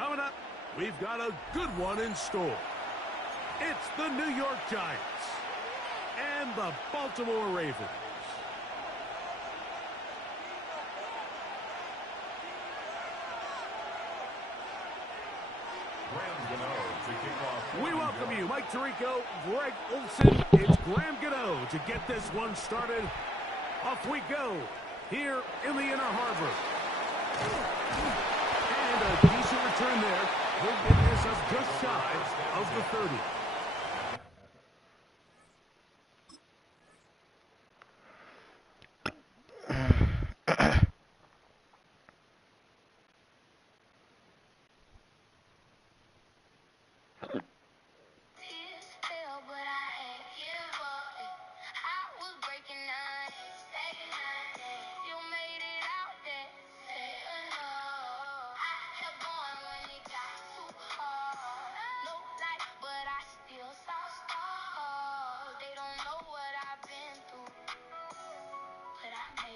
Coming up, we've got a good one in store. It's the New York Giants and the Baltimore Ravens. We welcome you, Mike Tirico, Greg Olson. It's Graham Gano to get this one started. Off we go here in the Inner Harbor. And a decent return there. Will get this up just shy of the 30.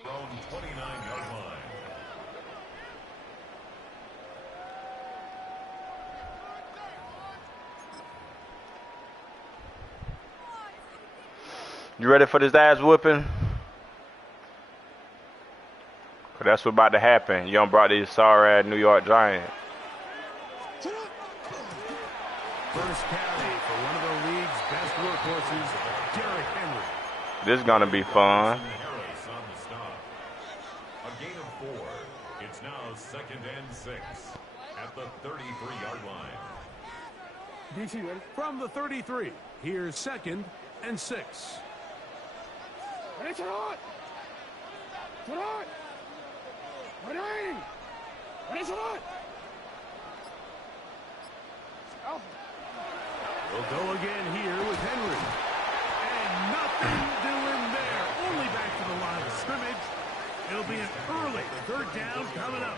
Own 29-yard line. You ready for this ass whooping? Cause that's what's about to happen. You done brought these sorry ass New York Giants. First carry for one of the league's best workhorses, Derrick Henry. This is gonna be fun. It's now 2nd and 6 at the 33-yard line. From the 33, here's 2nd and 6. We'll go again here with Henry. And nothing doing there. Only back to the line of scrimmage. It'll be an early 3rd down coming up.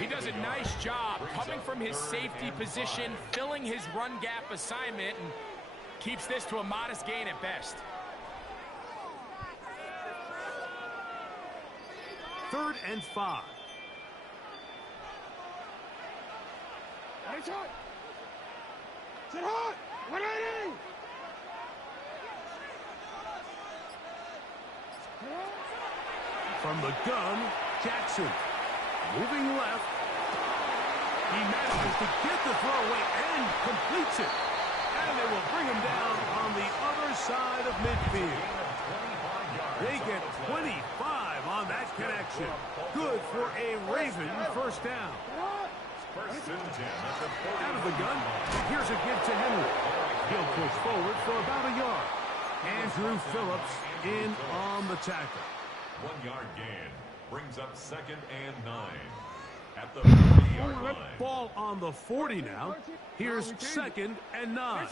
He does a nice job coming from his safety position, filling his run gap assignment, and keeps this to a modest gain at best. 3rd and 5. From the gun, Jackson. Moving left. He manages to get the throw away and completes it. And they will bring him down on the other side of midfield. They get 25 on that connection. Good for a Raven first down. Out of the gun, here's a give to Henry. He'll push forward for about a yard. Andrew Phillips in on the tackle. 1-yard gain brings up 2nd and 9 at the 40-yard line. Ball on the 40 now. Here's 2nd and 9.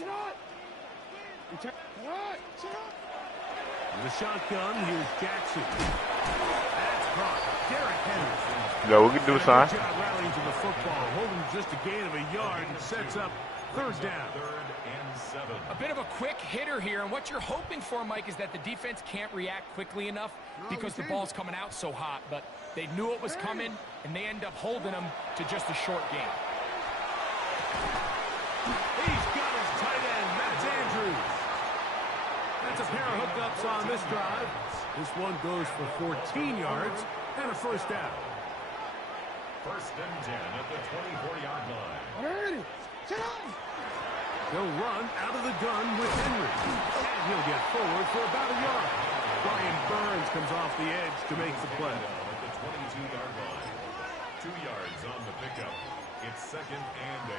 The shotgun, here's Jackson. That's caught. Derrick Henry. Yo, we can do something. Good job rallying to the football, holding just a gain of a yard and sets up 3rd down. 3rd and 7. A bit of a quick hitter here, and what you're hoping for, Mike, is that the defense can't react quickly enough because the ball's coming out so hot. But they knew it was coming, and they end up holding them to just a short gain. He's got his tight end, Matt Andrews. That's a pair of hookups on this drive. This one goes for 14 yards and a 1st down. 1st and 10 at the 24-yard line. He'll run out of the gun with Henry. And he'll get forward for about a yard. Brian Burns comes off the edge to make the play. At the 22-yard line. 2 yards on the pickup. It's 2nd and 8.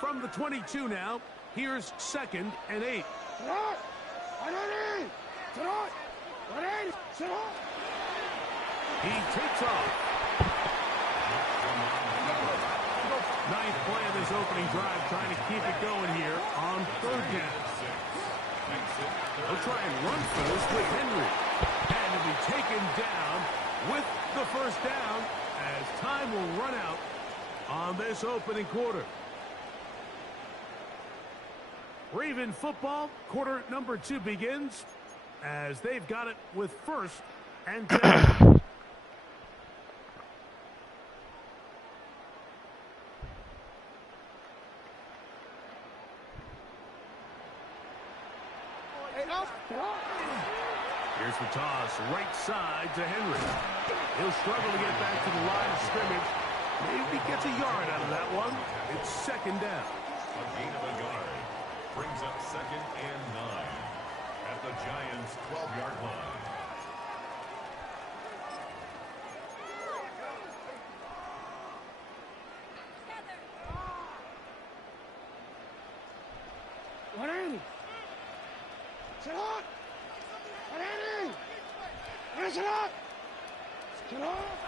From the 22 now, here's 2nd and 8. He takes off. Ninth play of this opening drive, trying to keep it going here on 3rd down. They'll try and run first with Henry. And he'll be taken down with the 1st down as time will run out on this opening quarter. Raven football, quarter number 2 begins as they've got it with 1st and 10. Here's the toss, right side to Henry. He'll struggle to get back to the line of scrimmage. Maybe gets a yard out of that one. It's second down. A gain of a yard brings up second and 9 at the Giants' 12-yard line.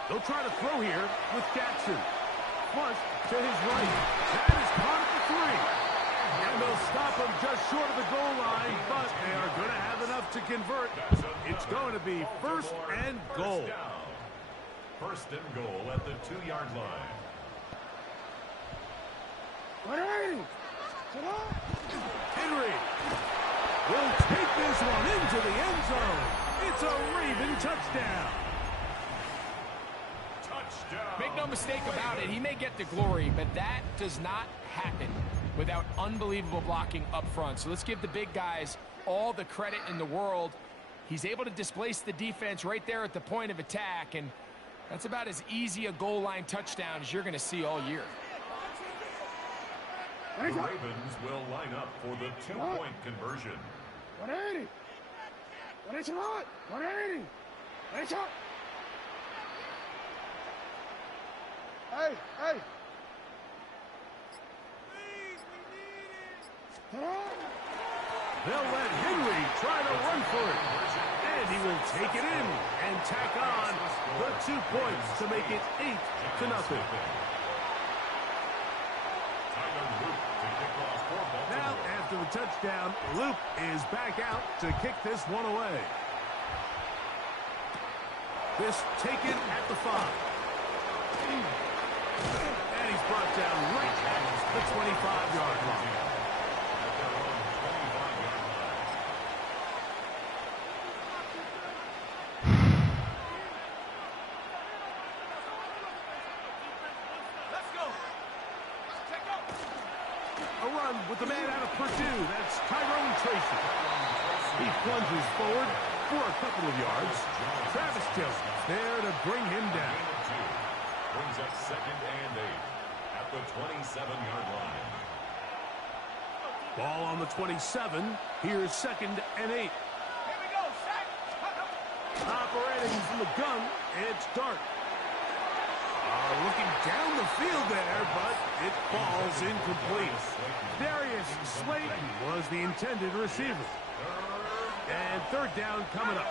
They'll try to throw here with Jackson. Flush to his right. That is caught at the 3. And they'll stop him just short of the goal line, but they are going to have enough to convert. It's going to be first and goal. First and goal at the 2-yard line. Henry will take this one into the end zone. It's a Raven touchdown. Make no mistake about it, he may get the glory, but that does not happen without unbelievable blocking up front. So let's give the big guys all the credit in the world. He's able to displace the defense right there at the point of attack, and that's about as easy a goal line touchdown as you're going to see all year. The Ravens will line up for the 2-point conversion. 180. 180. Hey. They'll let Henry try to run for it. And he will take it in and tack on the 2 points to make it 8-0. Now, after the touchdown, Luke is back out to kick this one away. This taken at the 5. And he's brought down right at the 25-yard line. A run with the man out of Purdue. That's Tyrone Tracy. He plunges forward for a couple of yards. Travis Jones there to bring him down. Brings up second and 8 at the 27-yard line. Ball on the 27. Here's second and 8. Operating from the gun, it's Dart. Looking down the field there, but it falls incomplete. Darius Slayton was the intended receiver. And third down coming up.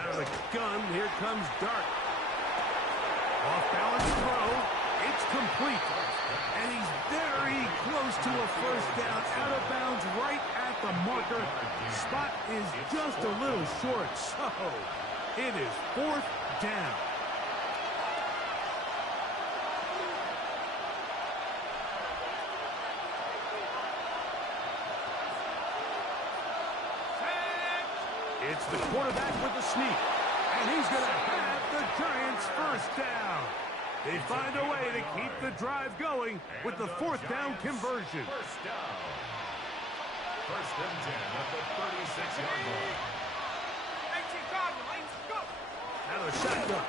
Out of the gun, here comes Dart. Off-balance throw. It's complete. And he's very close to a first down. Out of bounds right at the marker. Spot is just a little short. So it is fourth down. It's the quarterback with the sneak. And he's going to have the Giants first down. They find a way to keep the drive going with the fourth down conversion. First down. First and 10 at the 36-yard line. Out of the shotgun,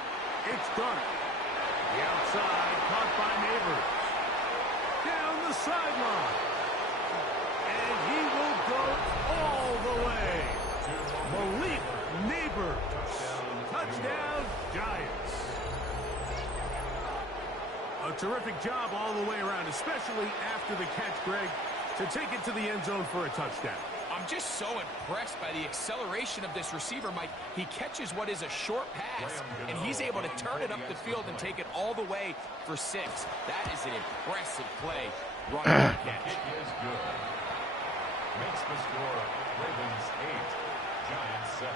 it's Dart. The outside, caught by Neighbors. Down the sideline. And he will go all the way. Malik Neighbors. Touchdown, Giants. A terrific job all the way around, especially after the catch, Greg, to take it to the end zone for a touchdown. I'm just so impressed by the acceleration of this receiver, Mike. He catches what is a short pass, and he's able to turn it up the field and take it all the way for 6. That is an impressive play. Run and catch. It is good. Makes the score Ravens 8, Giants 7.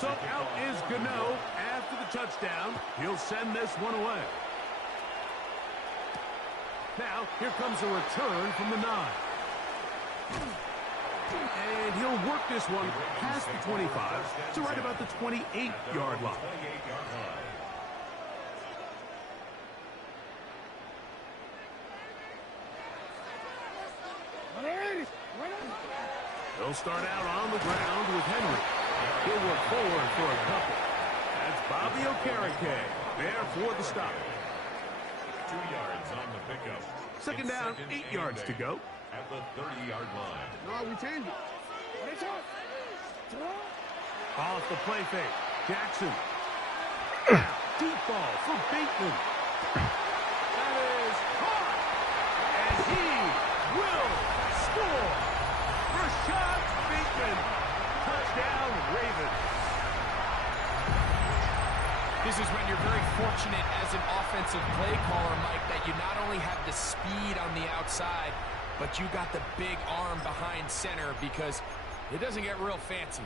So out is Gano after the touchdown. He'll send this one away. Now, here comes a return from the 9. And he'll work this one past the 25 to right about the 28-yard line. He'll start out on the ground with Henry. He'll work forward for a couple. That's Bobby Okereke there for the stop. 2 yards on the pickup. Second down, 8 yards to go. At the 30-yard line. No, we change it. Off the play fake. Jackson. Deep ball for Bateman. That is caught. And he will score. Rashad Bateman. Touchdown, Ravens. This is when you're very fortunate as an offensive play caller, Mike, that you not only have the speed on the outside, but you got the big arm behind center, because it doesn't get real fancy.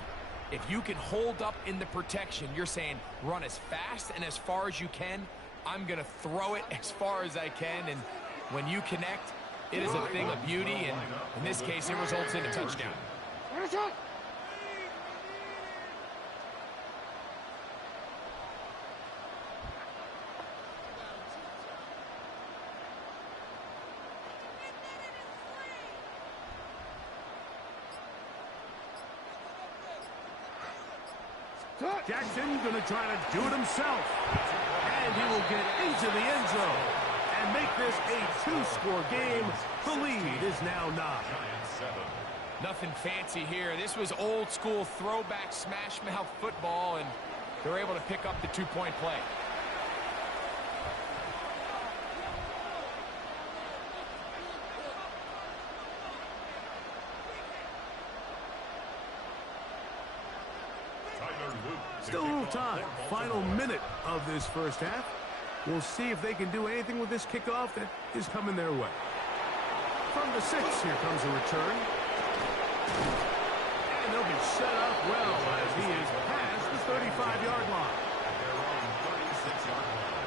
If you can hold up in the protection, you're saying run as fast and as far as you can. I'm going to throw it as far as I can, and when you connect, it is a thing of beauty, and in this case, it results in a touchdown. Jackson going to try to do it himself. And he will get into the end zone and make this a 2-score game. The lead is now 9. Nothing fancy here. This was old school throwback smash mouth football, and they're able to pick up the 2-point play. Still a little time. Final minute of this first half. We'll see if they can do anything with this kickoff that is coming their way. From the 6, here comes a return. And they'll be set up well as he is past the 35-yard line. Their own 36-yard line.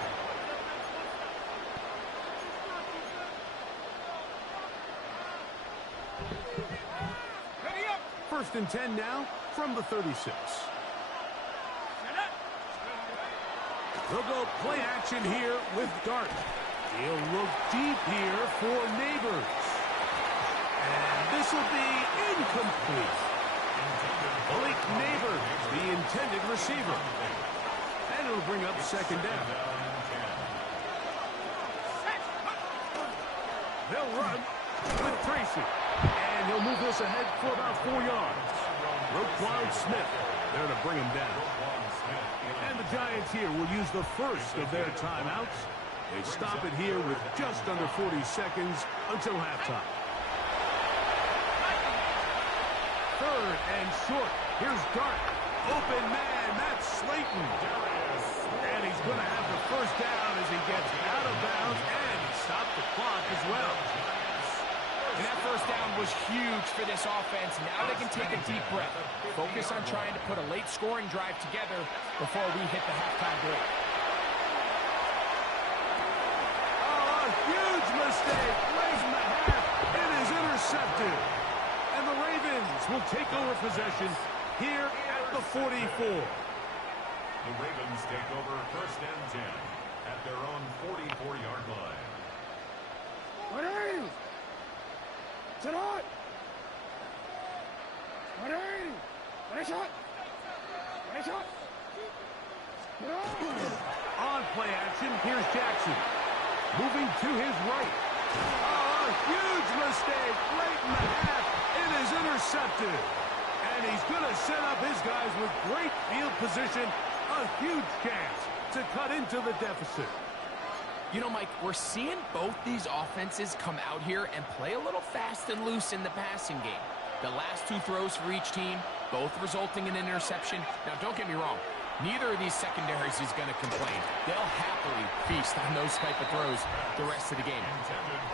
Ready up. First and 10 now from the 36. They'll go play action here with Dart. He'll look deep here for Neighbors. And this will be incomplete. Malik Neighbors, the intended receiver. And it'll bring up second down. They'll run with Tracy. And he'll move this ahead for about 4 yards. Roquan Smith there to bring him down. And the Giants here will use the first of their timeouts. They stop it here with just under 40 seconds until halftime. Third and short. Here's Dart. Open man. That's Slayton. And he's going to have the first down as he gets out of bounds, and he stopped the clock as well. And that first down was huge for this offense. Now they can take a deep breath. Focus on trying to put a late scoring drive together before we hit the halftime break. Oh, a huge mistake. Late in the half. It is intercepted. And the Ravens will take over possession here at the 44. The Ravens take over first and 10 at their own 44-yard line. What are you? Sit on. What are you? What a shot. What a shot. On play action, here's Jackson. Moving to his right. Oh, a huge mistake late in the half. It is intercepted. And he's going to set up his guys with great field position. A huge chance to cut into the deficit. You know, Mike, we're seeing both these offenses come out here and play a little fast and loose in the passing game. The last 2 throws for each team, both resulting in an interception. Now, don't get me wrong. Neither of these secondaries is going to complain. They'll happily feast on those type of throws the rest of the game.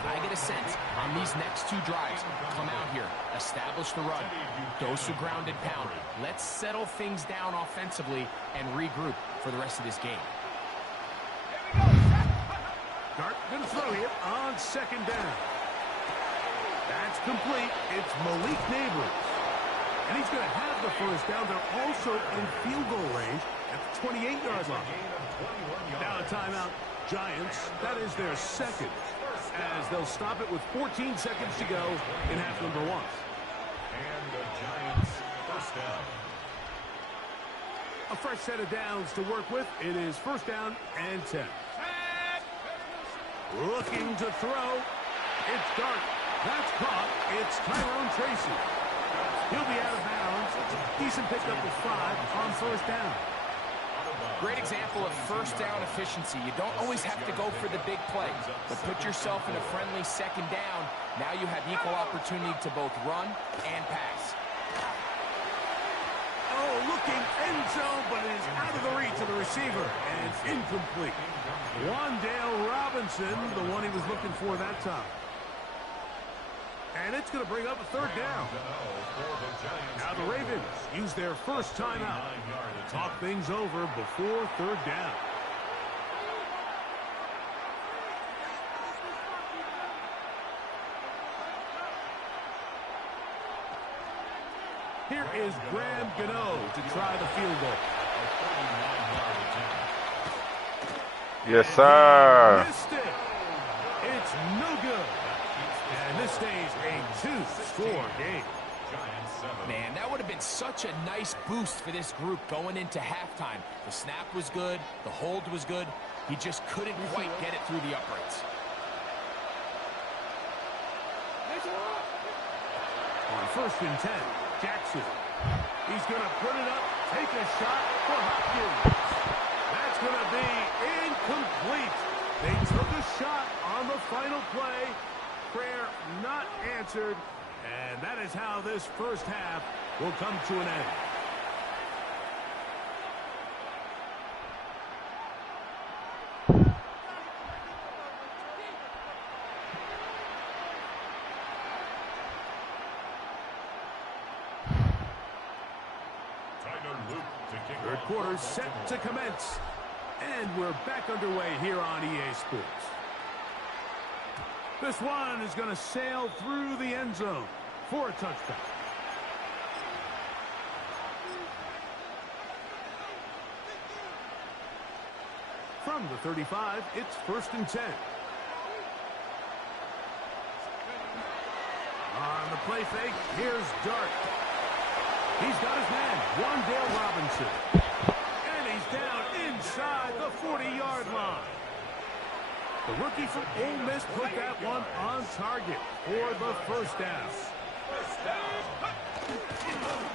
But I get a sense on these next 2 drives, come out here, establish the run, dose the ground and pound. Let's settle things down offensively and regroup for the rest of this game. Dart going to throw here on second down. That's complete. It's Malik Neighbors. And he's going to have the first down. They're also in field goal range at the 28-yard line. Now a timeout, Giants. That is their second, as they'll stop it with 14 seconds to go in half number 1. And the Giants first down. A fresh set of downs to work with. It is first down and 10. Looking to throw. It's Dart. That's caught. It's Tyrone Tracy. He'll be out of bounds. Decent pickup of 5 on first down. Great example of first down efficiency. You don't always have to go for the big play, but put yourself in a friendly second down. Now you have equal opportunity to both run and pass. Oh, looking end zone, but it is out of the reach of the receiver, and it's incomplete. Wandale Robinson, the one he was looking for that time. And it's going to bring up a third down. Now the Ravens use their first timeout to talk things over before third down. Here is Graham Gano to try the field goal. Yes, sir. Missed it. It's no good. And this stays a 2-score game. Man, that would have been such a nice boost for this group going into halftime. The snap was good. The hold was good. He just couldn't quite get it through the uprights. On first and 10, Jackson. He's going to put it up, take a shot for Hopkins. That's going to be incomplete. They took a shot on the final play. Prayer not answered. And that is how this first half will come to an end. Third quarter set to commence. And we're back underway here on EA Sports. This one is going to sail through the end zone for a touchdown. From the 35, it's first and 10. On the play fake, here's Dart. He's got his man, Wandale Robinson. And he's down inside the 40-yard line. The rookie from Ole Miss put that one on target for the first down.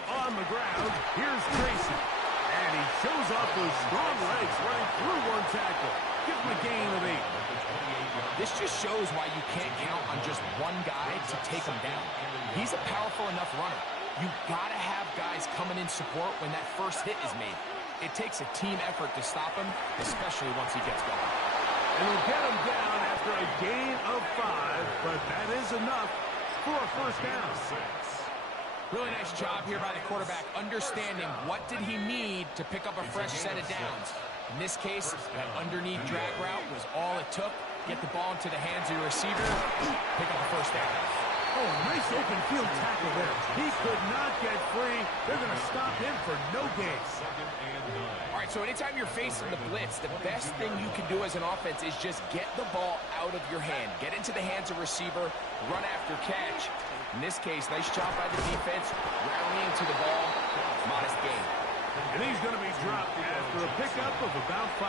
On the ground, here's Tracy. And he shows off those strong legs running through one tackle. Give him a gain of 8. This just shows why you can't count on just one guy to take him down. He's a powerful enough runner. You've got to have guys coming in support when that first hit is made. It takes a team effort to stop him, especially once he gets going. And we'll get him down after a gain of 5, but that is enough for a first down. Really nice job here by the quarterback, understanding what did he need to pick up a fresh set of downs. In this case, that underneath drag route was all it took. Get the ball into the hands of your receiver, pick up a first down. Oh, nice open field tackle there. He could not get free. They're going to stop him for no gain. All right, so anytime you're facing the blitz, the best thing you can do as an offense is just get the ball out of your hand. Get into the hands of receiver, run after catch. In this case, nice job by the defense, rallying to the ball, modest gain. And he's going to be dropped after a pickup of about 5.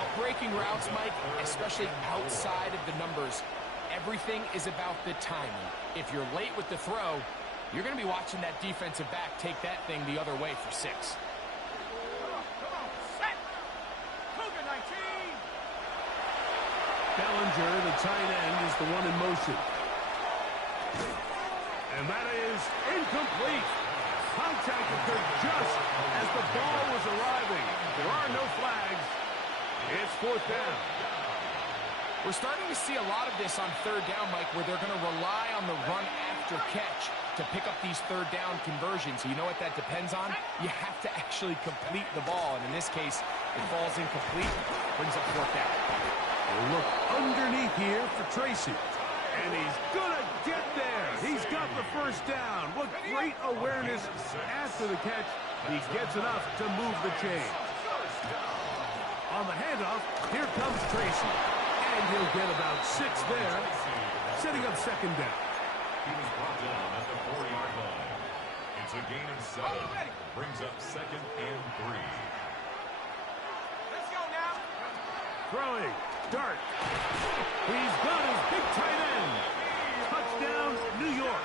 Outbreaking routes, Mike, especially outside of the numbers, everything is about the timing. If you're late with the throw, you're going to be watching that defensive back take that thing the other way for 6. Bellinger, the tight end, is the one in motion. And that is incomplete. Contact occurred just as the ball was arriving. There are no flags. It's fourth down. We're starting to see a lot of this on third down, Mike, where they're going to rely on the run after catch to pick up these third down conversions. You know what that depends on? You have to actually complete the ball. And in this case, it falls incomplete, brings up fourth down. We'll look underneath here for Tracy. And he's going to get there. He's got the first down. What great awareness after the catch. He gets enough to move the chain. On the handoff, here comes Tracy. And he'll get about 6 there, setting up second down. He was brought down at the 4-yard line. It's a gain of 7. Brings up second and 3. Let's go now. Throwing. Dart. He's got his big tight end. Touchdown, New York.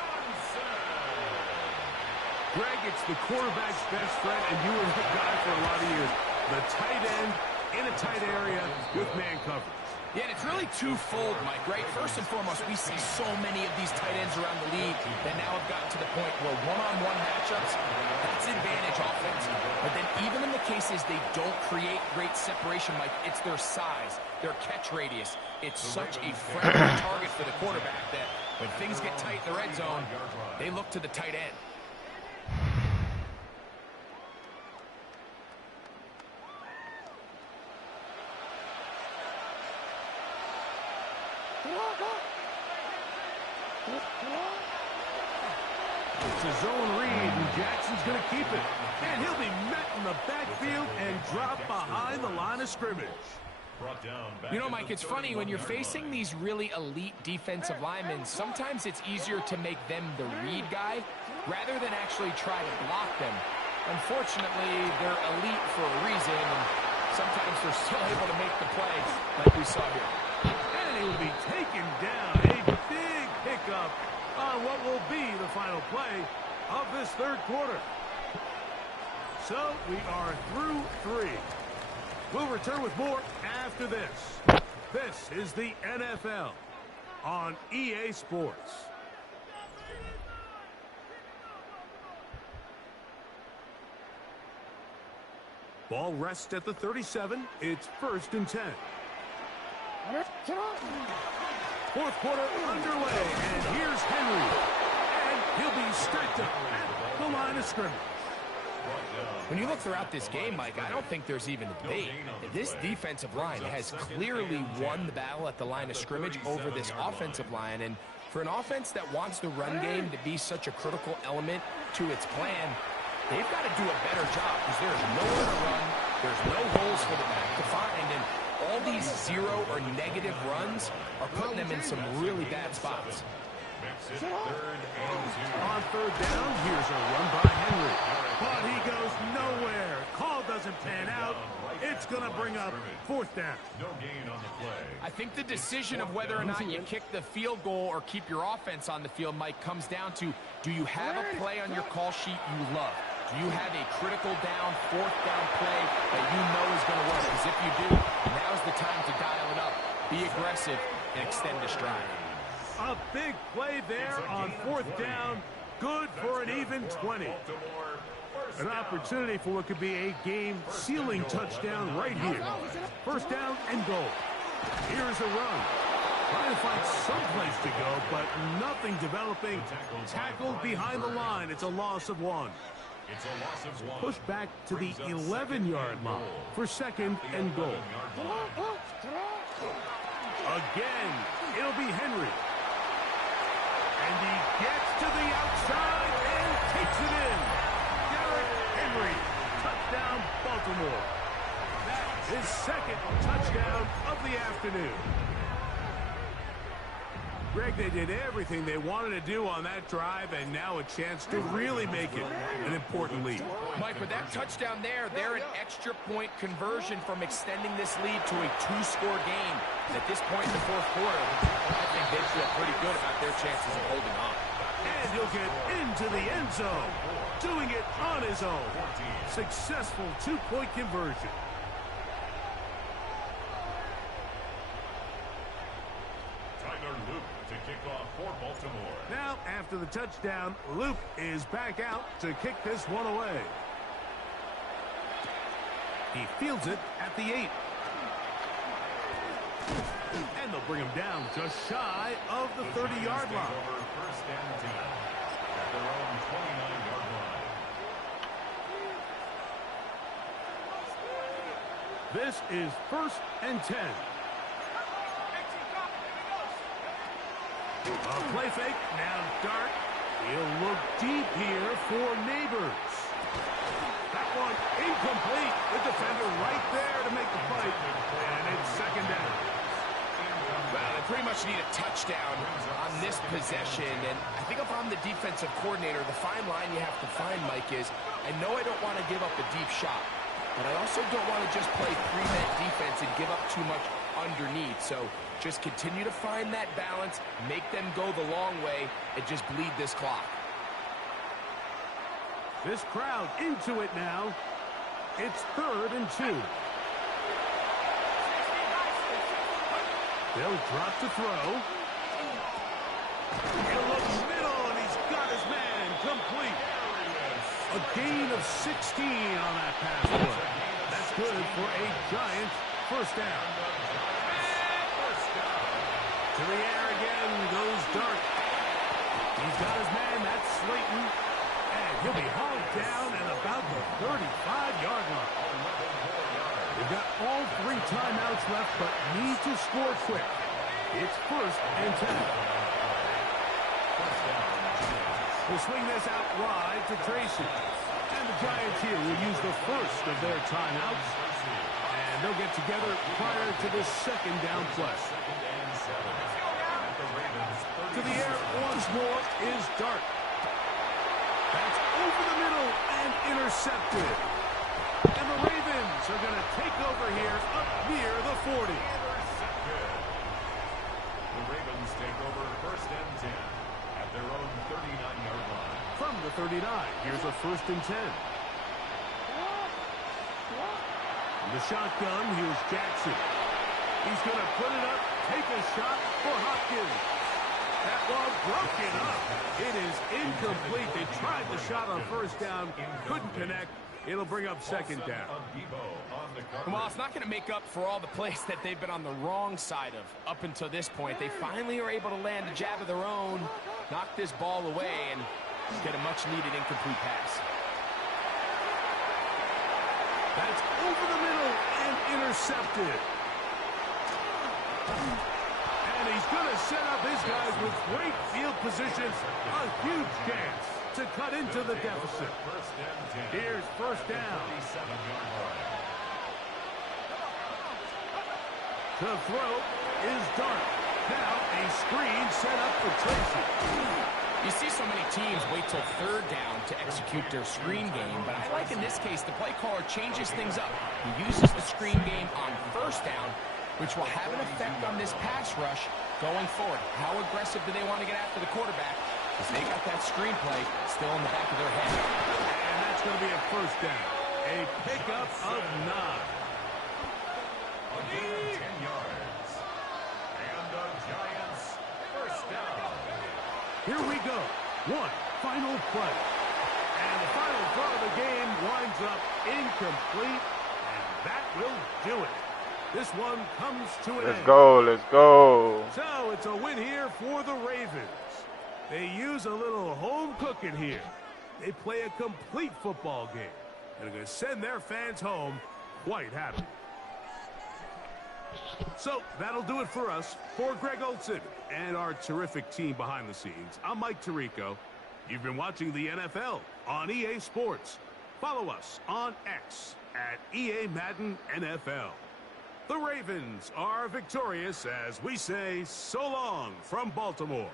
Greg, it's the quarterback's best friend, and you were the guy for a lot of years. The tight end in a tight area with man coverage. Yeah, and it's really twofold, Mike, right? First and foremost, we see so many of these tight ends around the league that now have gotten to the point where one-on-one matchups, that's advantage offense. But then even in the cases they don't create great separation, Mike, it's their size, their catch radius. It's such a friendly target for the quarterback that when things get tight in the red zone, they look to the tight end. It's a zone read, and Jackson's going to keep it. And he'll be met in the backfield and drop behind the line of scrimmage. You know, Mike, it's funny, when you're facing these really elite defensive linemen, sometimes it's easier to make them the read guy rather than actually try to block them. Unfortunately, they're elite for a reason, and sometimes they're still able to make the play like we saw here. And he will be taken down. A big pickup on what will be the final play of this third quarter. So we are through 3. We'll return with more after this. This is the NFL on EA Sports. Ball rests at the 37. It's 1st and 10. Fourth quarter underway, and here's Henry. And he'll be strapped up at the line of scrimmage. When you look throughout this game, Mike, I don't think there's even a debate. This defensive line has clearly won the battle at the line of scrimmage over this offensive line. And for an offense that wants the run game to be such a critical element to its plan, they've got to do a better job because there's nowhere to run. There's no holes for the back to find. And all these 0 or negative runs are putting them in some really bad spots. On 3rd down, here's a run by Henry. But he goes nowhere. Call doesn't pan out. It's going to bring up 4th down. No gain on the play. I think the decision of whether or not you kick the field goal or keep your offense on the field, Mike, comes down to, do you have a play on your call sheet you love? Do you have a critical down, 4th down play that you know is going to work? Because if you do, now's the time to dial it up. Be aggressive and extend this drive. A big play there on 4th down. Good for an even 20. An opportunity for what could be a game-sealing touchdown right here. 1st down and goal. Here's a run. Trying to find someplace to go, but nothing developing. Tackled behind the line. It's a loss of 1. It's a loss of 1. Pushed back to the 11-yard line for 2nd and goal. Again, it'll be Henry. And he gets to the outside and takes it in. Derrick Henry, touchdown Baltimore. That's his 2nd touchdown of the afternoon. Greg, they did everything they wanted to do on that drive, and now a chance to really make it an important lead. Mike, with that touchdown there, they're an extra point conversion from extending this lead to a 2-score game. And at this point in the 4th quarter, I think they feel pretty good about their chances of holding on. And he'll get into the end zone, doing it on his own. Successful 2-point conversion. To kick off for Baltimore. Now, after the touchdown, Luke is back out to kick this one away. He fields it at the 8. And they'll bring him down just shy of the 30-yard line. 1st and 10 at their own 29-yard line. This is 1st and 10. A play fake, now Dart. He'll look deep here for Neighbors. That one incomplete. The defender right there to make the fight. And it's second down. Well, they pretty much need a touchdown on this possession. And I think if I'm the defensive coordinator, the fine line you have to find, Mike, is I know I don't want to give up a deep shot, but I also don't want to just play prevent defense and give up too much underneath. So just continue to find that balance, make them go the long way, and just bleed this clock. This crowd into it now. It's 3rd and 2. They'll drop to throw. He'll look middle, and he's got his man complete. A gain of 16 on that pass play. That's good for a giant first down. To the air again goes Dart. He's got his man, that's Slayton. And he'll be hauled down at about the 35-yard line. They've got all 3 timeouts left, but need to score quick. It's 1st and 10. We'll swing this out wide to Tracy. And the Giants here will use the first of their timeouts. And they'll get together prior to this second down play. To the air once more is Dart. That's over the middle and intercepted. And the Ravens are going to take over here up near the 40. The Ravens take over 1st and 10 at their own 39-yard line. From the 39, here's a 1st and 10. In the shotgun, here's Jackson. He's going to put it up, take a shot for Hopkins. That ball broken up. It is incomplete. They tried the shot on 1st down, couldn't connect. It'll bring up 2nd down. Well, it's not going to make up for all the plays that they've been on the wrong side of up until this point. They finally are able to land a jab of their own, knock this ball away, and get a much-needed incomplete pass. That's over the middle and intercepted. And he's going to set up his guys with great field positions. A huge chance to cut into the deficit. Here's 1st down. To throw is Dart. Now a screen set up for Tracy. You see so many teams wait till 3rd down to execute their screen game, but I like in this case the play caller changes things up. He uses the screen game on 1st down, which will have an effect on this pass rush going forward. How aggressive do they want to get after the quarterback? Because they got that screenplay still in the back of their head. And that's going to be a 1st down. A pickup of 9. A gain of 10 yards. And the Giants 1st down. Here we go. One final play. And the final throw of the game winds up incomplete. And that will do it. This one comes to an end. Let's go, let's go. So it's a win here for the Ravens. They use a little home cooking here. They play a complete football game. And are going to send their fans home quite happy. So that'll do it for us. For Greg Olson and our terrific team behind the scenes, I'm Mike Tirico. You've been watching the NFL on EA Sports. Follow us on X at EA Madden NFL. The Ravens are victorious as we say so long from Baltimore.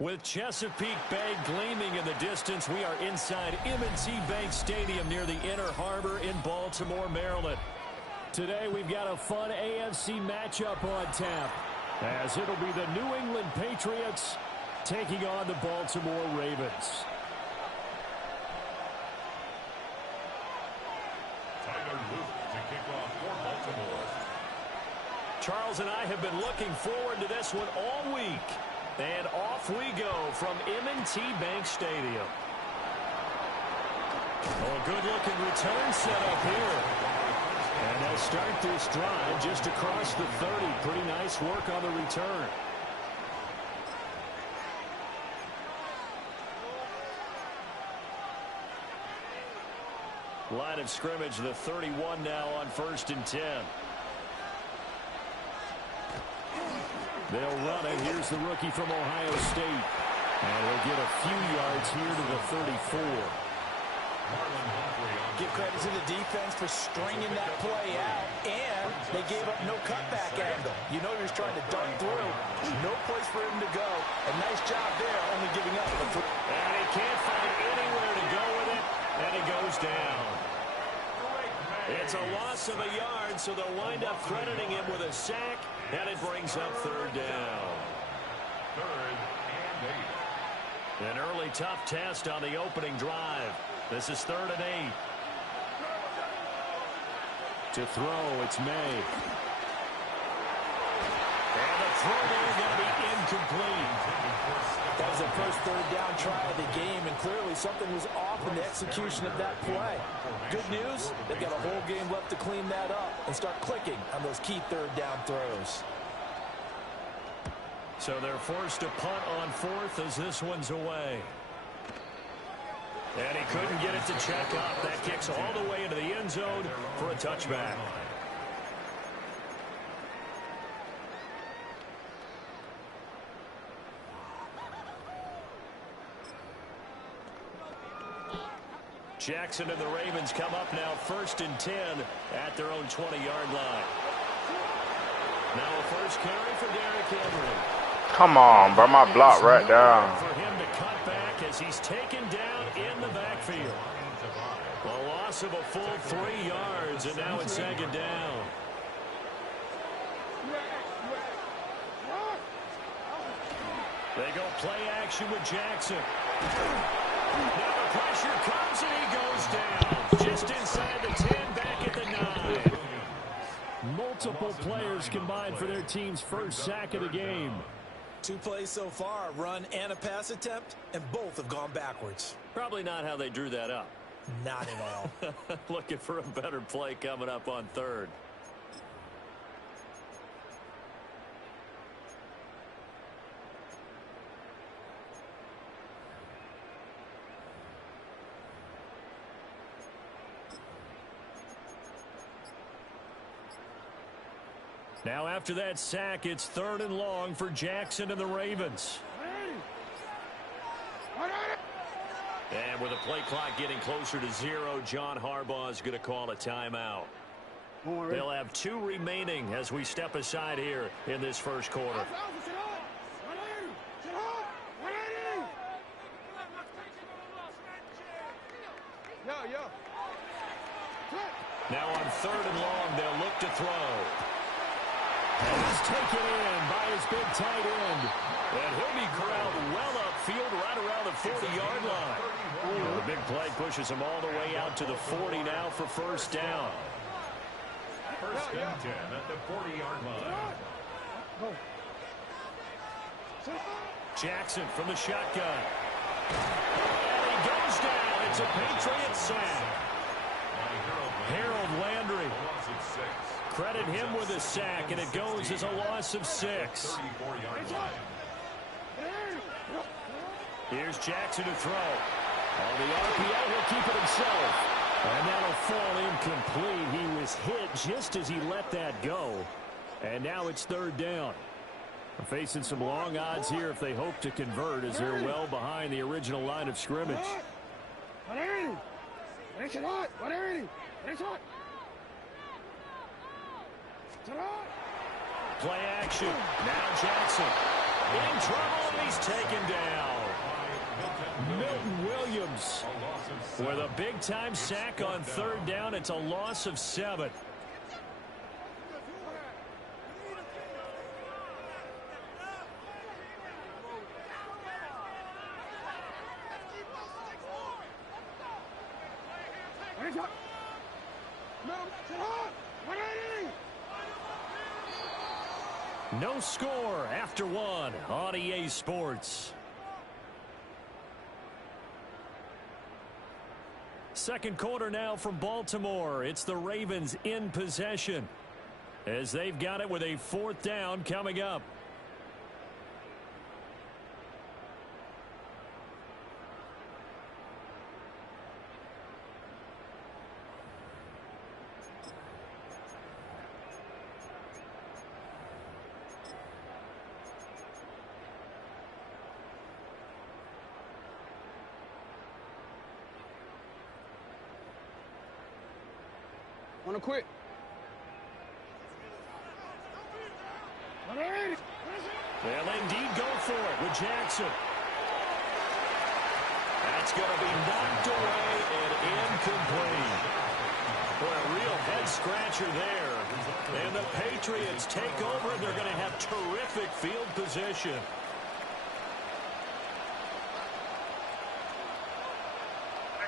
With Chesapeake Bay gleaming in the distance, we are inside M&T Bank Stadium near the Inner Harbor in Baltimore, Maryland. Today we've got a fun AFC matchup on tap, as it'll be the New England Patriots taking on the Baltimore Ravens. Charles and I have been looking forward to this one all week. And off we go from M&T Bank Stadium. Oh, a good-looking return set up here. And they'll start this drive just across the 30. Pretty nice work on the return. Line of scrimmage, the 31 now on 1st and 10. They'll run it. Here's the rookie from Ohio State. And he'll get a few yards here to the 34. Give credit to the defense for stringing that play out, and they gave up no cutback angle. You know he was trying to dart through. No place for him to go. A nice job there, only giving up the three. And he can't find anywhere to go with it, and he goes down. It's a loss of a yard, so they'll wind up crediting him with a sack, and it brings up 3rd down. 3rd and 8. An early tough test on the opening drive. This is 3rd and 8. To throw, it's May. And the throw there going to be incomplete. That was the first 3rd down try of the game, and clearly something was off in the execution of that play. Good news, they've got a whole game left to clean that up and start clicking on those key 3rd down throws. So they're forced to punt on 4th as this one's away. And he couldn't get it to check up. That kicks all the way into the end zone for a touchback. Jackson and the Ravens come up now 1st and 10 at their own 20-yard line. Now a first carry for Derrick Henry. Come on, bro. My block right down. For him to cut back as he's taken down in the backfield. A loss of a full 3 yards, and now it's 2nd down. They go play action with Jackson. Now the pressure comes, and he goes down. Just inside the 10, back at the 9. Multiple players combined for their team's first sack of the game. 2 plays so far, a run and a pass attempt, and both have gone backwards. Probably not how they drew that up. Not at all. Looking for a better play coming up on 3rd. Now after that sack, it's 3rd and long for Jackson and the Ravens. And with the play clock getting closer to 0, John Harbaugh is going to call a timeout. They'll have 2 remaining as we step aside here in this first quarter. Now on 3rd and long, they'll look to throw. And he's taken in by his big tight end. And he'll be corralled well upfield right around the 40-yard line. The big play pushes him all the way out to the 40 now for 1st down. 1st and 10 at the 40-yard line. Jackson from the shotgun. And he goes down. It's a Patriot sack. Harold Landry. Credit him with a sack, and it goes as a loss of 6. Here's Jackson to throw. On the RPO, he'll keep it himself. And that'll fall incomplete. He was hit just as he let that go. And now it's 3rd down. They're facing some long odds here if they hope to convert, as they're well behind the original line of scrimmage. Play action. Now Jackson. In trouble, and he's taken down. Milton Williams with a big-time sack on 3rd down. It's a loss of 7. No score after 1 on EA Sports. Second quarter now from Baltimore. It's the Ravens in possession as they've got it with a 4th down coming up. Want to quit? They'll indeed go for it with Jackson. That's going to be knocked away and incomplete. Boy, a real head-scratcher there. And the Patriots take over, and they're going to have terrific field position.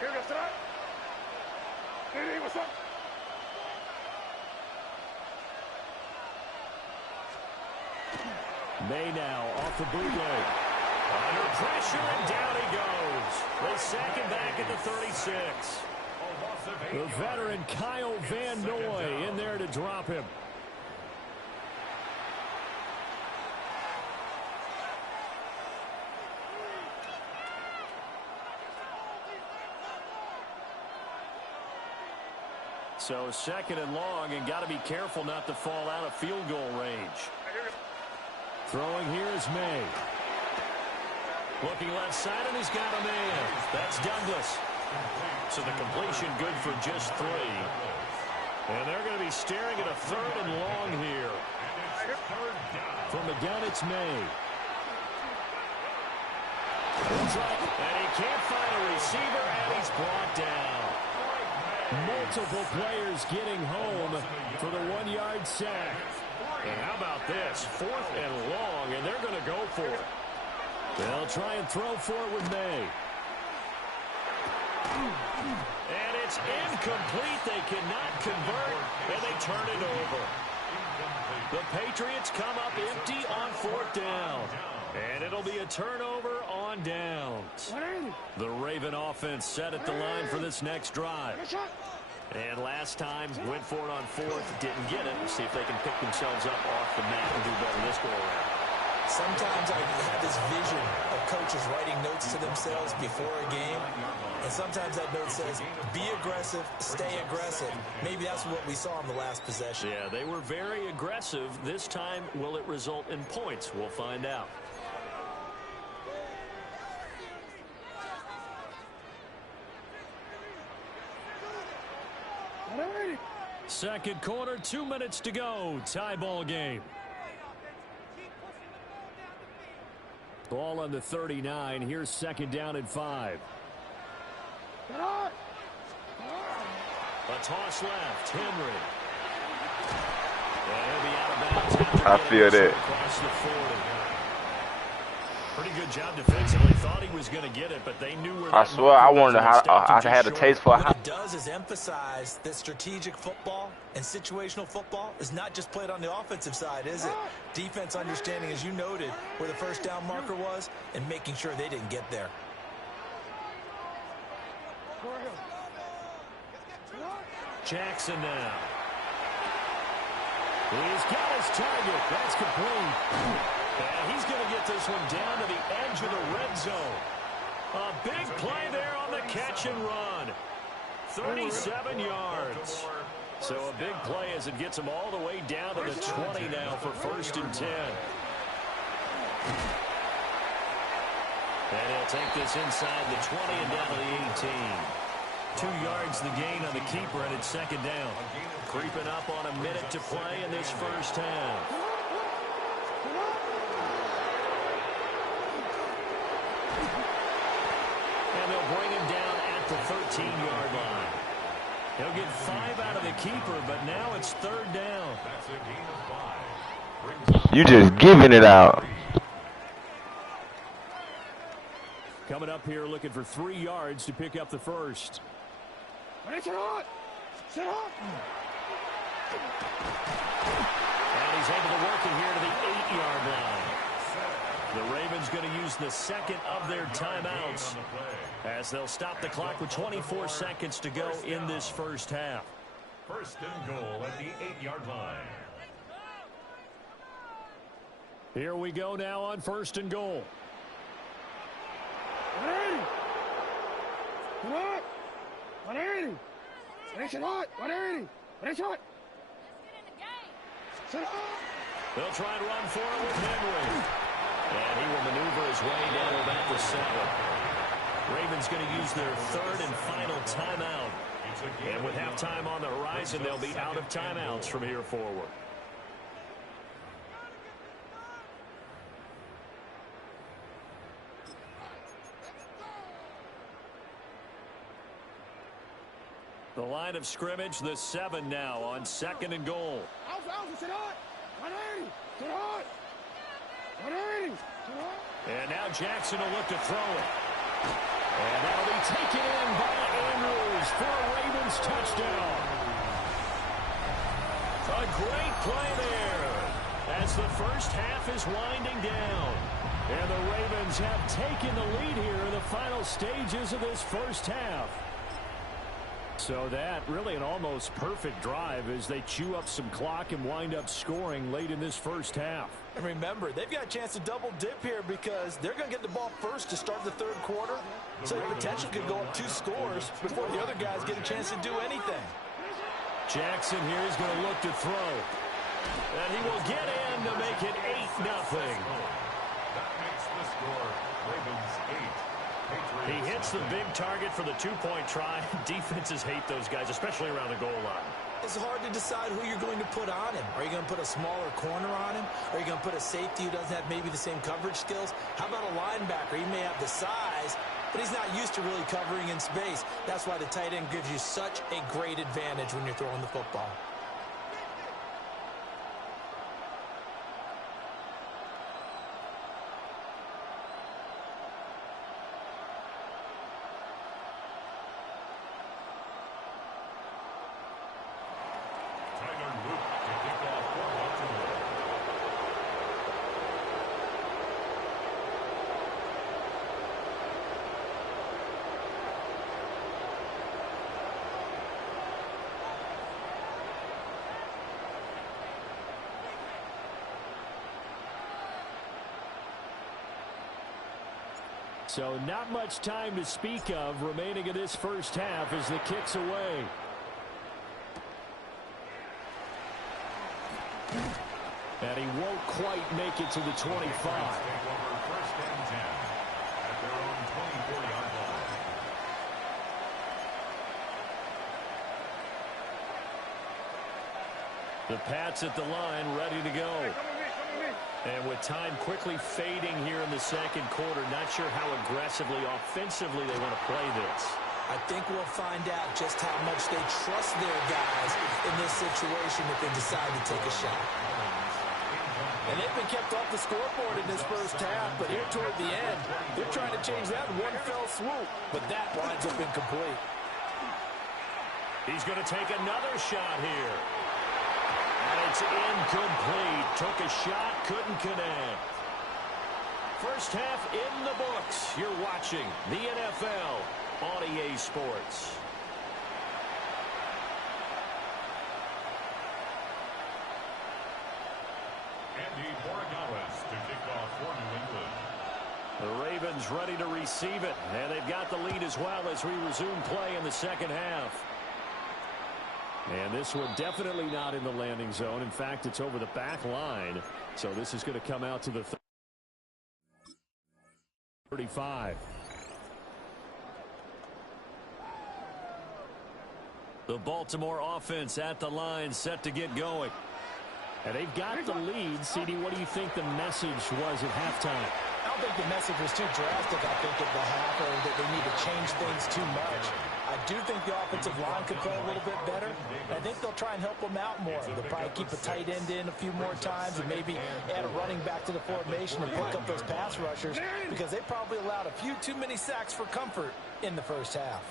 What's up? May now off the bootleg. Under pressure, and down he goes. They sack him back at the 36. The veteran Kyle Van Noy in there to drop him. So 2nd and long, and got to be careful not to fall out of field goal range. Throwing here is May. Looking left side, and he's got a man. That's Douglas. So the completion good for just 3. And they're going to be staring at a 3rd and long here. From the gun, it's May. And he can't find a receiver, and he's brought down. Multiple players getting home for the 1-yard sack. And how about this? 4th and long, and they're going to go for it. They'll try and throw for it with May. And it's incomplete. They cannot convert, and they turn it over. The Patriots come up empty on 4th down. And it'll be a turnover on downs. The Raven offense set at the line for this next drive. And last time, went for it on 4th, didn't get it. Let's see if they can pick themselves up off the mat and do better this go-around. Sometimes I have this vision of coaches writing notes to themselves before a game. And sometimes that note says, be aggressive, stay aggressive. Maybe that's what we saw in the last possession. Yeah, they were very aggressive. This time, will it result in points? We'll find out. Second quarter, 2 minutes to go. Tie ball game. Ball on the 39. Here's 2nd down and 5. A toss left. Henry. And he'll be out of bounds. I feel that. Across the 40. Pretty good job defensively. Thought he was going to get it, but they knew where. I swear, I wanted how I had a taste for how. What it does is emphasize that strategic football and situational football is not just played on the offensive side, is it? Defense understanding, as you noted, where the 1st down marker was and making sure they didn't get there. Jackson now. He's got his target. That's complete. And he's going to get this one down to the edge of the red zone. A big play there on the catch and run. 37 yards. So a big play as it gets him all the way down to the 20 now for 1st and 10. And he'll take this inside the 20 and down to the 18. 2 yards the gain on the keeper, and it's 2nd down. Creeping up on a minute to play in this first half. And they'll bring him down at the 13-yard line. He'll get 5 out of the keeper, but now it's 3rd down. That's a gain of 5. You just giving it out. Coming up here looking for 3 yards to pick up the first. And he's able to work it here to the 8-yard line. The Ravens going to use the second of their timeouts as they'll stop the clock with 24 seconds to go in this first half. 1st and goal at the 8-yard line. Here we go now on 1st and goal. They'll try and run for it with Henry. And he will maneuver his way down to about the 7. Ravens going to use their 3rd and final timeout. And with halftime on the horizon, they'll be out of timeouts from here forward. The line of scrimmage, the 7 now on 2nd and goal. And now Jackson will look to throw it. And that'll be taken in by Andrews for a Ravens touchdown. A great play there as the first half is winding down. And the Ravens have taken the lead here in the final stages of this first half. So that really an almost perfect drive as they chew up some clock and wind up scoring late in this first half. And remember, they've got a chance to double dip here because they're going to get the ball first to start the 3rd quarter. So the potential could go up 2 scores before the other guys get a chance to do anything. Jackson here is going to look to throw. And he will get in to make it 8-0. That makes the score Ravens 8. He hits the big target for the 2-point try. Defenses hate those guys, especially around the goal line. It's hard to decide who you're going to put on him. Are you going to put a smaller corner on him? Are you going to put a safety who doesn't have maybe the same coverage skills? How about a linebacker? He may have the size, but he's not used to really covering in space. That's why the tight end gives you such a great advantage when you're throwing the football. So not much time to speak of remaining in this first half as the kick's away. And he won't quite make it to the 25. First and 10 at their own 24-yard line. The Pats at the line, ready to go. And with time quickly fading here in the 2nd quarter, not sure how aggressively, offensively they want to play this. I think we'll find out just how much they trust their guys in this situation if they decide to take a shot. And they've been kept off the scoreboard in this first half, but here toward the end, they're trying to change that in one fell swoop. But that winds up incomplete. He's going to take another shot here. And it's incomplete. Took a shot, couldn't connect. First half in the books. You're watching the NFL on EA Sports. Andy Borregales to kick off for New England. The Ravens ready to receive it. And they've got the lead as well as we resume play in the second half. And this one definitely not in the landing zone. In fact, it's over the back line. So this is going to come out to the 35. The Baltimore offense at the line, set to get going. And they've got the lead. CD, what do you think the message was at halftime? Well, think the message was too drastic, I think, at the half, or that they need to change things too much. I do think the offensive line could play a little bit better. I think they'll try and help them out more. They'll probably keep a tight end in a few more times and maybe add a running back to the formation and pick up those pass rushers, because they probably allowed a few too many sacks for comfort in the first half.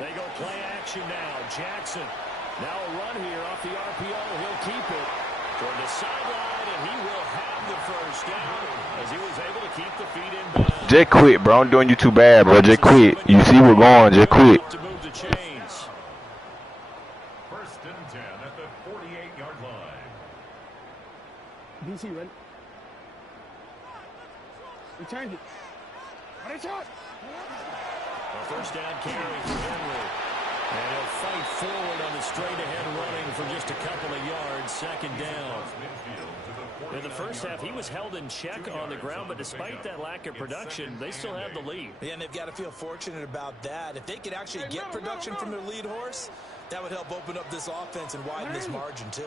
They go play action now. Jackson. Now a run here off the RPO. He'll keep it toward the sideline, and he will have the first down as he was able to keep the feet in bounds. Just quit, bro. I'm doing you too bad, bro. Just quit. You see we're going. Just quit. To move the chains. First and 10 at the 48-yard line. DC, ready? Returned it. What a shot! A first down carry for Henry. And he'll fight forward on the straight-ahead running for just a couple of yards. Second down. In the first half, he was held in check on the ground, but despite that lack of production, they still have the lead. Yeah, and they've got to feel fortunate about that. If they could actually get production from their lead horse, that would help open up this offense and widen this margin, too.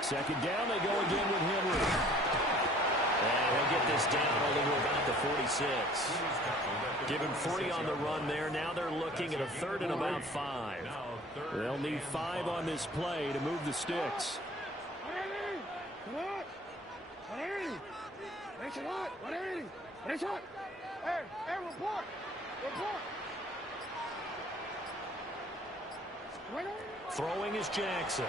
Second down, they go again with Henry. And he'll get this down all the way about the 46. Give him 3 on the run there. Now they're looking at a third and about 5. They'll need 5 on this play to move the sticks. Throwing is Jackson.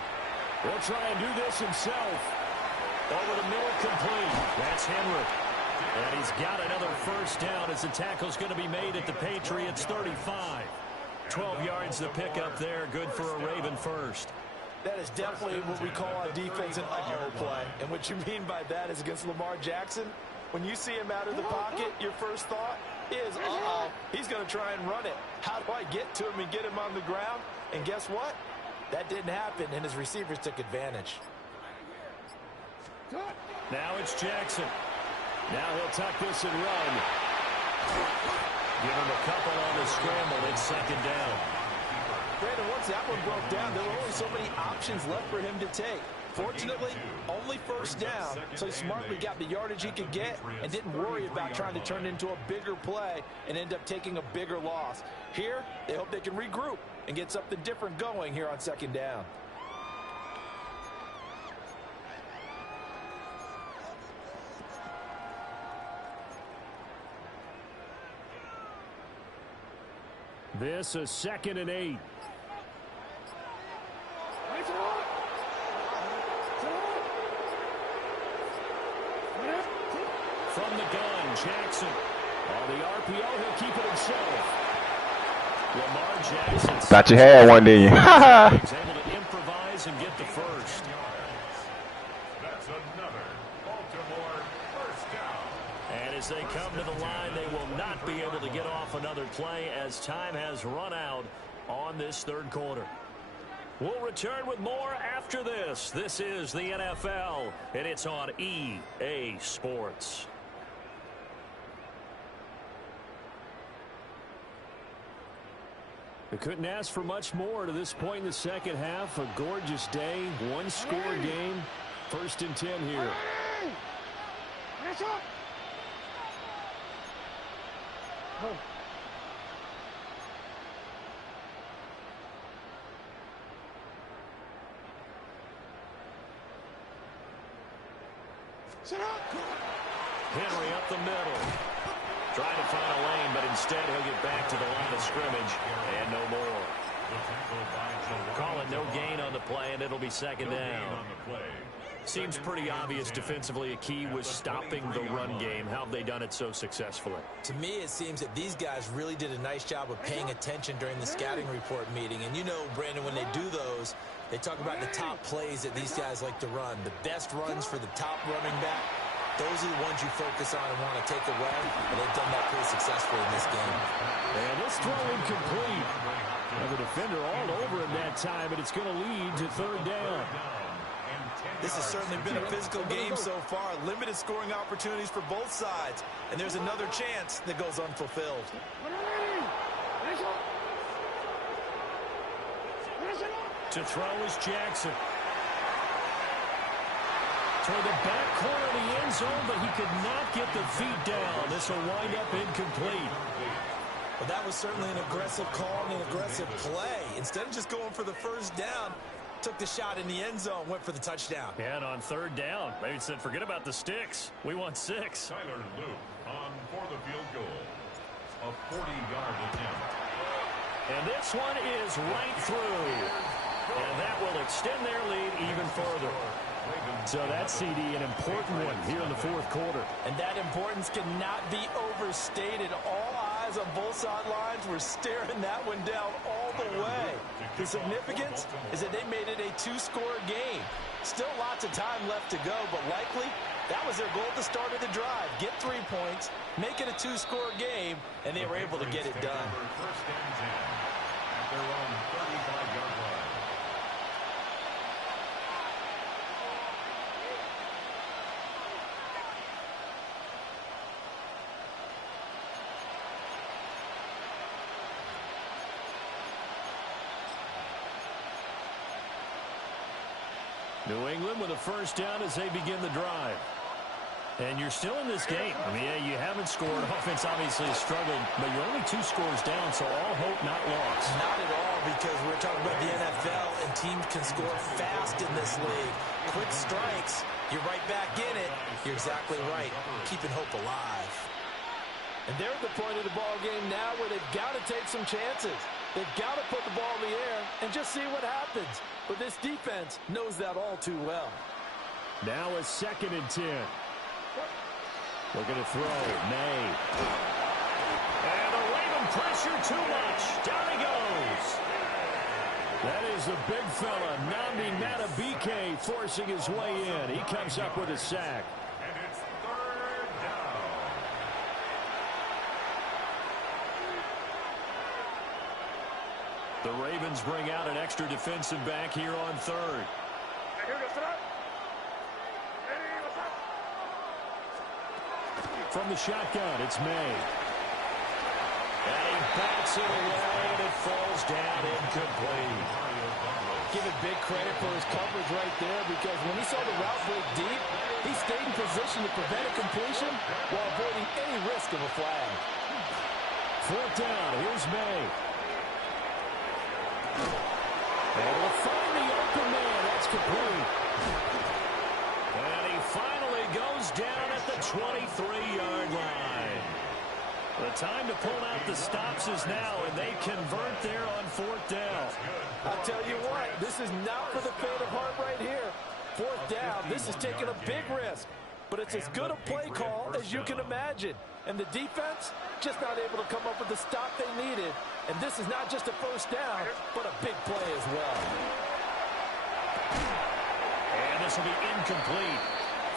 He'll try and do this himself. Over the middle, complete. That's Henry. And he's got another first down as the tackle's going to be made at the Patriots' 35. 12 yards to pick up there. Good for a Raven first. That is definitely what we call on defense an uh-oh play. And what you mean by that is against Lamar Jackson, when you see him out of the pocket, your first thought is, uh-oh, he's going to try and run it. How do I get to him and get him on the ground? And guess what? That didn't happen, and his receivers took advantage. Now it's Jackson. Now he'll tuck this and run. Give him a couple on the scramble. It's second down. Brandon, once that one broke down, there were only so many options left for him to take. Fortunately, only first down, so he smartly got the yardage he could get and didn't worry about trying to turn it into a bigger play and end up taking a bigger loss. Here, they hope they can regroup and get something different going here on second down. This is 2nd and 8. From the gun, Jackson. On the RPO, he'll keep it himself. Lamar Jackson. Thought you had one, didn't you? He's able to improvise and get the first. That's another Baltimore first down. And as they come to the line, they will not be able to get off another play as time has run out on this third quarter. We'll return with more after this. This is the NFL, and it's on EA Sports. We couldn't ask for much more to this point in the second half. A gorgeous day, one-score game. 1st and 10 here. Henry up the middle. Trying to find a lane, but instead he'll get back to the line of scrimmage and no more. Call it no gain on the play, and it'll be second down. Seems pretty obvious defensively a key was stopping the run game. How have they done it so successfully? To me, it seems that these guys really did a nice job of paying attention during the scouting report meeting. And you know, Brandon, when they do those, they talk about the top plays that these guys like to run. The best runs for the top running back, those are the ones you focus on and want to take away. And they've done that pretty successfully in this game. And this throw incomplete. And the defender all over him that time, and it's going to lead to third down. This has certainly been a physical game so far. Limited scoring opportunities for both sides. And there's another chance that goes unfulfilled. To throw is Jackson. Toward the back corner of the end zone, but he could not get the feet down. This will wind up incomplete. Well, that was certainly an aggressive call and an aggressive play. Instead of just going for the first down, took the shot in the end zone, went for the touchdown. And on third down, they said, forget about the sticks. We want 6. Tyler Luke on for the field goal. A 40-yard attempt. And this one is right through. And that will extend their lead even further. So that CD, an important one here in the fourth quarter. And that importance cannot be overstated. All eyes on both sidelines were staring that one down all the way. The significance is that they made it a 2-score game. Still lots of time left to go, but likely that was their goal at the start of the drive. Get 3 points, make it a 2-score game, and they were able to get it done. First and 10 at their own 35-yard line. New England with a first down as they begin the drive. And you're still in this game. I mean, yeah, you haven't scored. Offense obviously has struggled, but you're only 2 scores down, so all hope not lost. Not at all, because we're talking about the NFL, and teams can score fast in this league. Quick strikes, you're right back in it. You're exactly right. Keeping hope alive. And they're at the point of the ball game now where they've got to take some chances. They've got to put the ball in the air and just see what happens. But this defense knows that all too well. Now a 2nd and 10. Looking to throw. May. And the Raven pressure too much. Down he goes. That is the big fella, Nnamdi Madubuike, forcing his way in. He comes up with a sack. And it's 3rd down. The Ravens bring out an extra defensive back here on 3rd. From the shotgun, it's May. And he bats it away, and it falls down incomplete. Give it big credit for his coverage right there, because when he saw the route break deep, he stayed in position to prevent a completion while avoiding any risk of a flag. 4th down, here's May. And will find the open man. That's complete. And he finally goes down at the 23-yard line. The time to pull out the stops is now, and they convert there on 4th down. I'll tell you what, this is not for the faint of heart right here. 4th down, this is taking a big risk. But it's as good a play call as you can imagine. And the defense, just not able to come up with the stop they needed. And this is not just a first down, but a big play as well. And this will be incomplete.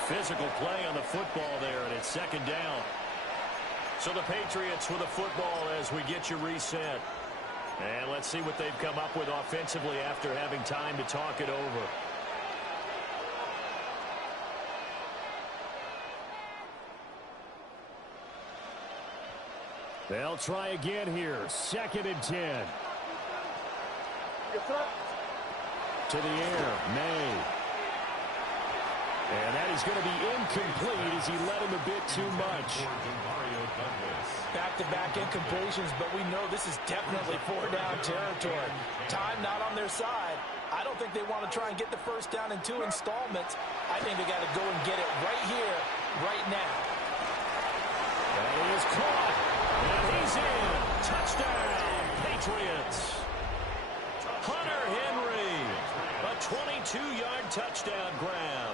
Physical play on the football there, and it's 2nd down. So the Patriots with the football as we get you reset. And let's see what they've come up with offensively after having time to talk it over. They'll try again here. 2nd and 10. To the air, May. And that is going to be incomplete as he led him a bit too much. Back-to-back incompletions, but we know this is definitely 4-down territory. Time not on their side. I don't think they want to try and get the first down in 2 installments. I think they got to go and get it right here, right now. And he is caught. And he's in. Touchdown, Patriots. Hunter Henry. A 22-yard touchdown grab.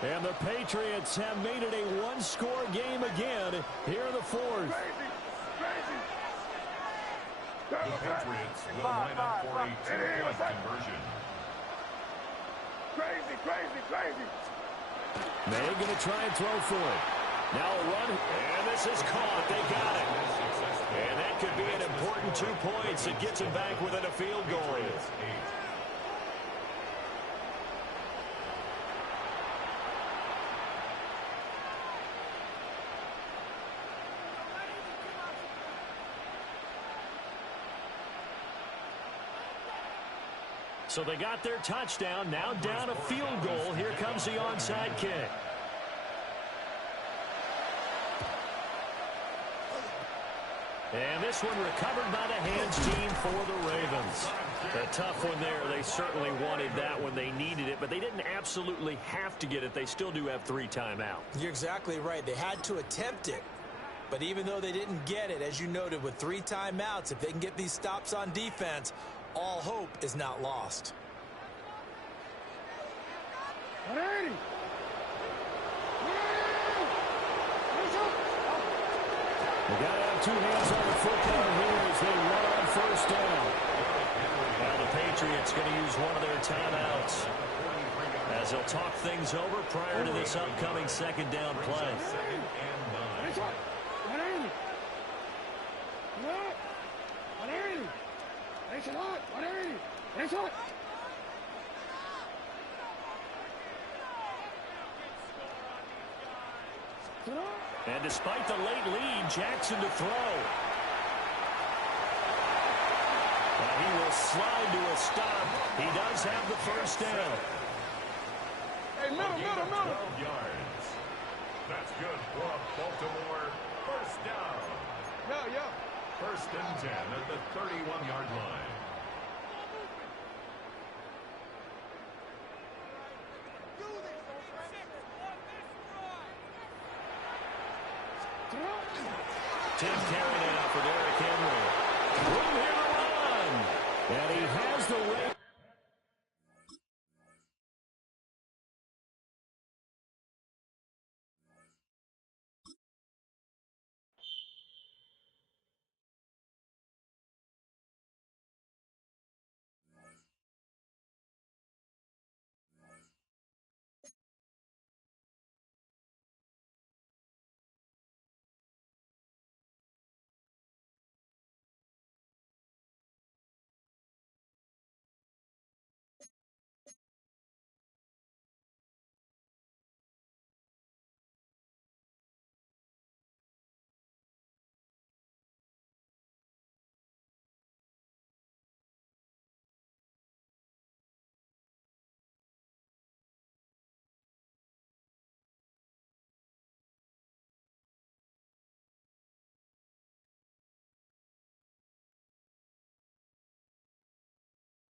And the Patriots have made it a 1-score game again here in the 4th. The Patriots will line up for a 2-point conversion. May going to try and throw for it. Now a run, and this is caught. They got it. And that could be an important 2 points. It gets him back within a field goal. So they got their touchdown. Now down a field goal. Here comes the onside kick. And this one recovered by the hands team for the Ravens. A tough one there. They certainly wanted that when they needed it, but they didn't absolutely have to get it. They still do have 3 timeouts. You're exactly right. They had to attempt it. But even though they didn't get it, as you noted, with 3 timeouts, if they can get these stops on defense, all hope is not lost. They got to have 2 hands on the football here as they run on first down. Now the Patriots going to use one of their timeouts as they'll talk things over prior to this upcoming second down play. And despite the late lead, Jackson to throw. And he will slide to a stop. He does have the first down. Hey, middle. 12 yards. That's good for Baltimore. First down. Yeah. First and 10 at the 31-yard line. Tim carry now for Derrick Henry. Room here to run. And he has the